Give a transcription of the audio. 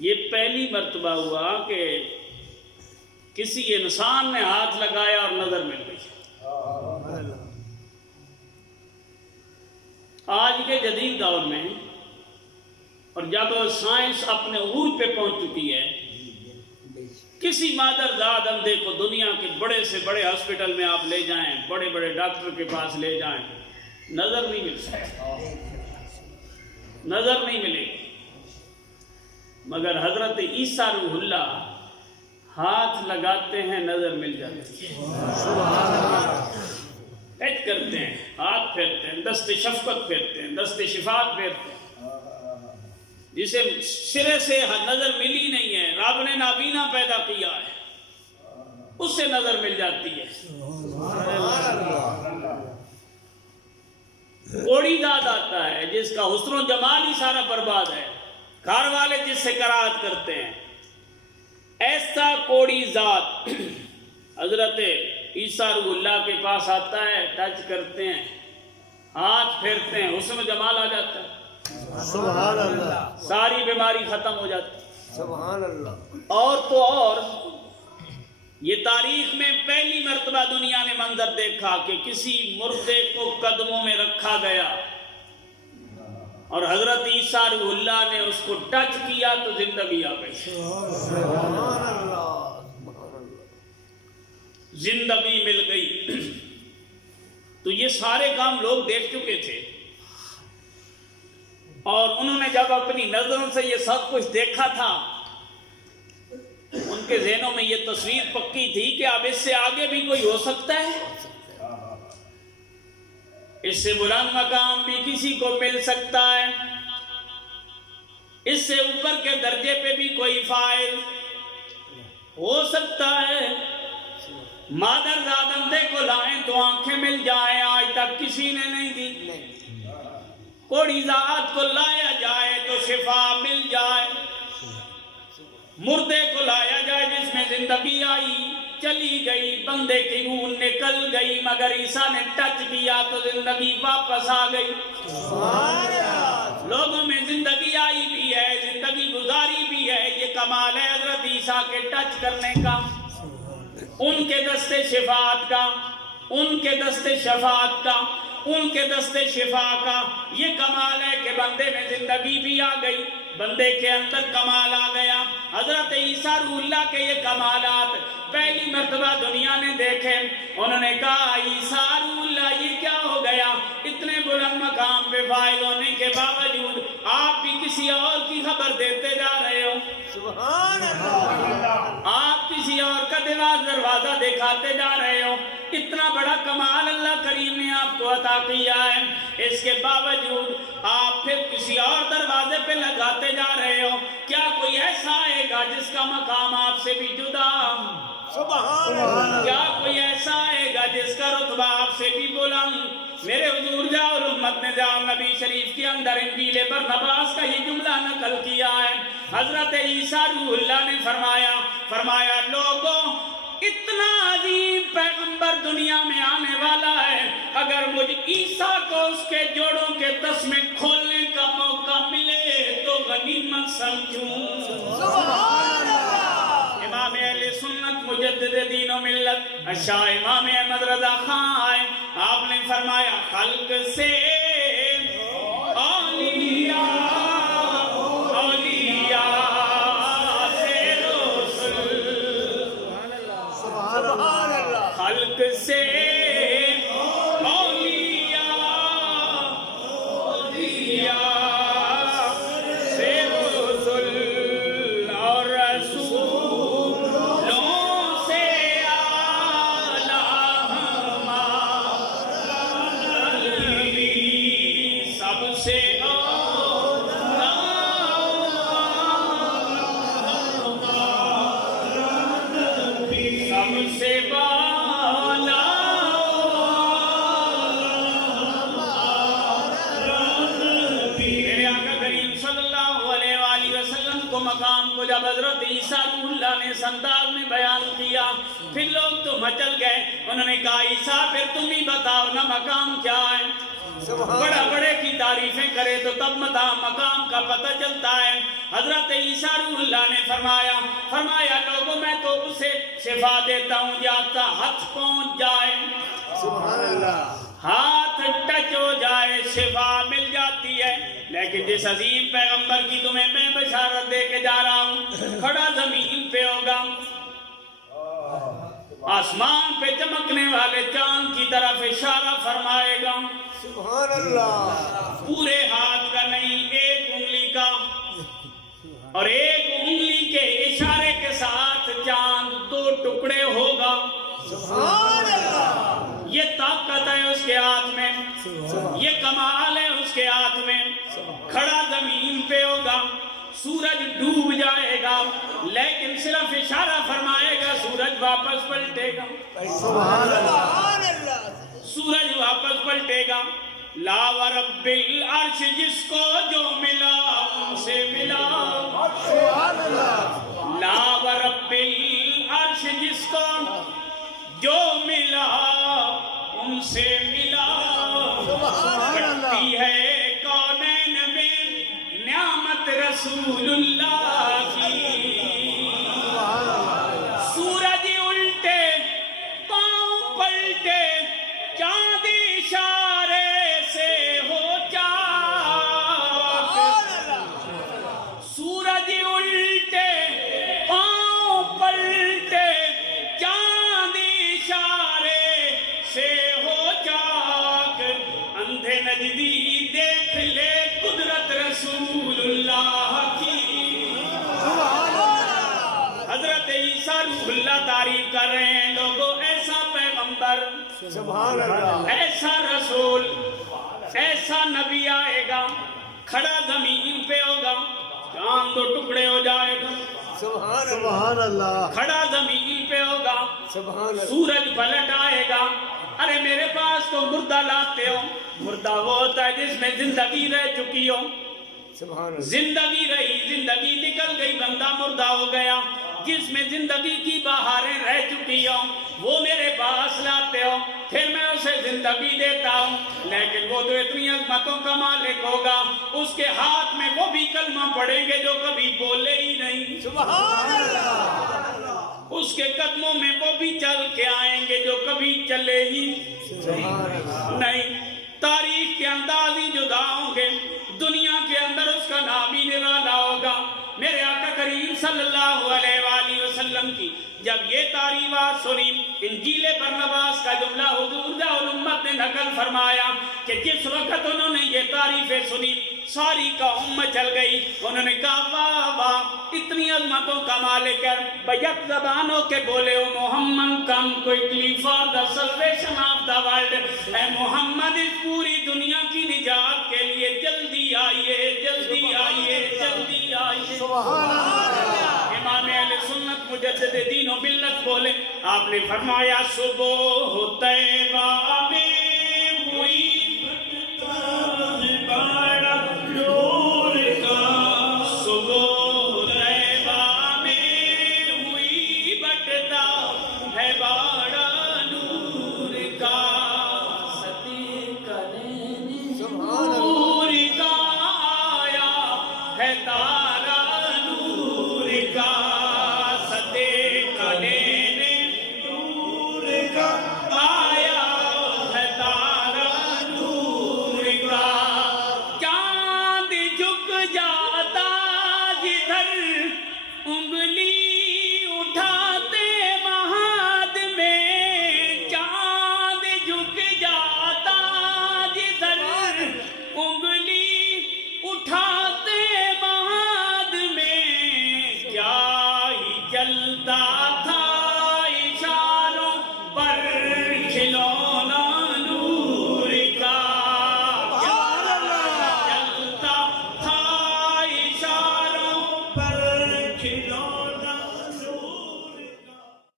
یہ پہلی مرتبہ ہوا کہ کسی انسان نے ہاتھ لگایا اور نظر مل گئی۔ آج کے جدید دور میں اور جب سائنس اپنے عروج پہ پہنچ چکی ہے، کسی مادر زاد اندھے کو دنیا کے بڑے سے بڑے ہاسپٹل میں آپ لے جائیں، بڑے بڑے ڈاکٹر کے پاس لے جائیں، نظر نہیں مل سکتی، نظر نہیں ملے گی۔ مگر حضرت عیسیٰ روح اللہ ہاتھ لگاتے ہیں، نظر مل جاتی ہے، ٹچ کرتے ہیں، ہاتھ پھیرتے ہیں، دست شفقت پھیرتے ہیں، دست شفاعت پھیرتے ہیں۔ جسے سرے سے نظر ملی نہیں ہے، رب نے نابینا پیدا کیا ہے، اس سے نظر مل جاتی ہے۔ کوڑی داد آتا ہے جس کا حسن و جمال ہی سارا برباد ہے، گھر والے جس سے قرائت کرتے ہیں، ایسا کوڑی ذات حضرت عیسیٰ روح اللہ کے پاس آتا ہے، ٹچ کرتے ہیں، ہاتھ پھیرتے ہیں، حسن و جمال آ جاتا ہے، سبحان اللہ، ساری بیماری ختم ہو جاتی ہے۔ سبحان اللہ۔ اور تو اور یہ تاریخ میں پہلی مرتبہ دنیا نے منظر دیکھا کہ کسی مردے کو قدموں میں رکھا گیا اور حضرت عیسیٰ روح اللہ نے اس کو ٹچ کیا تو زندگی آ گئی، سبحان اللہ، زندگی مل گئی۔ تو یہ سارے کام لوگ دیکھ چکے تھے، اور انہوں نے جب اپنی نظروں سے یہ سب کچھ دیکھا تھا، ان کے ذہنوں میں یہ تصویر پکی تھی کہ اب اس سے آگے بھی کوئی ہو سکتا ہے، اس سے بلند مقام بھی کسی کو مل سکتا ہے، اس سے اوپر کے درجے پہ بھی کوئی فائز ہو سکتا ہے۔ مادر زاد اندھے کو لائیں تو آنکھیں مل جائیں، آج تک کسی نے نہیں دی۔ کوڑی ذات کو لایا جائے تو شفا مل جائے، مردے کو لایا جائے جس میں زندگی آئی، چلی گئی، بندے کی روح نکل گئی، مگر عیسیٰ نے ٹچ کیا تو زندگی واپس آ گئی۔ لوگوں میں زندگی آئی بھی ہے، زندگی گزاری بھی ہے، یہ کمال ہے حضرت عیسیٰ کے ٹچ کرنے کا، ان کے دستے شفاعت کا، ان کے دستے شفاعت کا، ان کے دستے شفا کا۔ یہ کمال ہے کہ بندے میں زندگی بھی آ گئی، بندے کے اندر کمال آ گیا۔ حضرت عیسیٰ روح اللہ کے یہ کمالات پہلی مرتبہ دنیا نے دیکھے۔ انہوں نے کہا عیسیٰ روح اللہ یہ کیا ہو گیا، اتنے بلند مقام پہ فائز ہونے کے باوجود آپ بھی کسی اور کی خبر دیتے جا رہے ہو، سبحان اللہ، آپ کسی اور کا دروازہ دکھاتے جا رہے ہو۔ اتنا بڑا کمال اللہ کریم نے آپ کو عطا کیا ہے، اس کے باوجود آپ پھر کسی اور دروازے پہ لگاتے جا رہے ہو۔ کیا کوئی ایسا آئے گا جس کا مقام آپ سے بھی جدا؟ سبحان اللہ، کیا کوئی ایسا آئے گا جس کا رتبہ آپ سے بھی بلند؟ میرے حضور جاؤ امت نے جاؤ نبی شریف کے اندر انجیل برنباس کا یہ جملہ نقل کیا ہے۔ حضرت عیسیٰ روح اللہ نے فرمایا لوگوں، اتنا عظیم پیغمبر دنیا میں آنے والا ہے، اگر مجھ عیسیٰ کو اس کے جوڑوں کے تسمے کھولنے کا موقع ملے تو غنیمت سمجھوں۔ امام اہل سنت مجدد دین و ملت شاہ امام احمد رضا خان آئے، آپ نے فرمایا خلق سے اولیاء، اولیاء سے رسول، خلق سے اولیاء، اولیاء سے رسول، اور رسولوں سے اعلیٰ ہمارا نبی، سب سے سب سے بالا میرے آقا کریم صلی اللہ علیہ وآلہ وسلم کو مقام کو جب حضرت عیسیٰ روح اللہ نے اس انداز میں بیان کیا، پھر لوگ تو مچل گئے۔ انہوں نے کہا عیسیٰ پھر تم ہی بتاؤ نا مقام کیا ہے؟ بڑا بڑے کی تعریفیں کرے تو تب مقام کا پتہ چلتا ہے. حضرت عیسیٰ روح اللہ نے فرمایا لوگوں میں تو اسے شفا دیتا ہوں جہاں کا ہاتھ پہنچ جائے, سبحان اللہ, ہاتھ ٹچ ہو جائے شفا مل جاتی ہے. لیکن جس عظیم پیغمبر کی تمہیں میں بشارت دے کے جا رہا ہوں, کھڑا زمین پہ ہوگا, آسمان پہ چمکنے والے چاند کی طرف اشارہ فرمائے گا, سبحان اللہ, پورے ہاتھ کا نہیں, ایک انگلی کا, اور ایک انگلی کے اشارے کے ساتھ چاند 2 ٹکڑے ہوگا. سبحان اللہ, یہ طاقت ہے اس کے ہاتھ میں, یہ کمال ہے اس کے ہاتھ میں. کھڑا زمین پہ ہوگا, سورج ڈوب جائے گا لیکن صرف اشارہ فرمائے گا, سورج واپس پلٹے گا, سبحان اللہ, سورج واپس پلٹے گا. لا ورب العرش جس کو جو ملا ان سے ملا, سبحان اللہ, لا ورب العرش جس کو جو ملا ان سے ملا. بڑھتی ہے کونین میں نعمت رسول اللہ کی, سورج الٹے پاؤں پلٹے چاند اشارے سے ہو چاک, سورج الٹے پاؤں پلٹے چاند اشارے سے ہو چاک. اندھے نجدی دیکھ لے قدرت رسول اللہ کی. حضرت عیسیٰ روح اللہ تعریف کر رہے ہیں لوگوں, ایسا پیغمبر, سبحان اللہ, ایسا رسول, ایسا نبی آئے گا, کھڑا زمین پہ ہوگا, چاند 2 ٹکڑے ہو جائے گا, سبحان اللہ, کھڑا زمین پہ ہوگا, سبحان اللہ, سورج پلٹ آئے گا. ارے میرے پاس تو مردہ لاتے ہو, مردہ وہ ہوتا ہے جس میں زندگی رہ چکی ہو, سبحان اللہ, زندگی رہی, زندگی نکل گئی, بندہ مردہ ہو گیا. جس میں زندگی کی بہاریں رہ چکی ہو وہ میرے پاس لاتے ہو, پھر میں اسے زندگی دیتا ہوں. لیکن وہ تو اتنی عظمتوں کا مالک ہوگا, اس کے ہاتھ میں وہ بھی کلمہ پڑھیں گے جو کبھی بولے ہی نہیں, سبحان اللہ, اس کے قدموں میں وہ بھی چل کے آئیں گے جو کبھی چلے ہی سبحان اللہ, نہیں. تاریخ کے انداز ہی جدا ہوں گے, دنیا کے اندر اس کا نام ہی نرالا ہوگا. میرے آقا کریم صلی اللہ علیہ وآلہ وسلم کی جب یہ تعریفات سنی, انجیل برنباس کا جملہ حضور ضیاء الامت نے نقل فرمایا کہ جس وقت انہوں نے یہ تعریفیں سنی ساری قوم مچل گئی. انہوں نے کہا واہ واہ, اتنی عظمتوں کا مالک ہے, بیک زبان ہو کے بولے O Muhammad come quickly for the salvation of the world, اے محمد اس پوری دنیا کی نجات کے لیے جلدی آئیے, جلدی آئیے, جلدی آئیے. سبحان اللہ, امام اہل سنت مجدد دین و ملت بولے, آپ نے فرمایا صبح طیبہ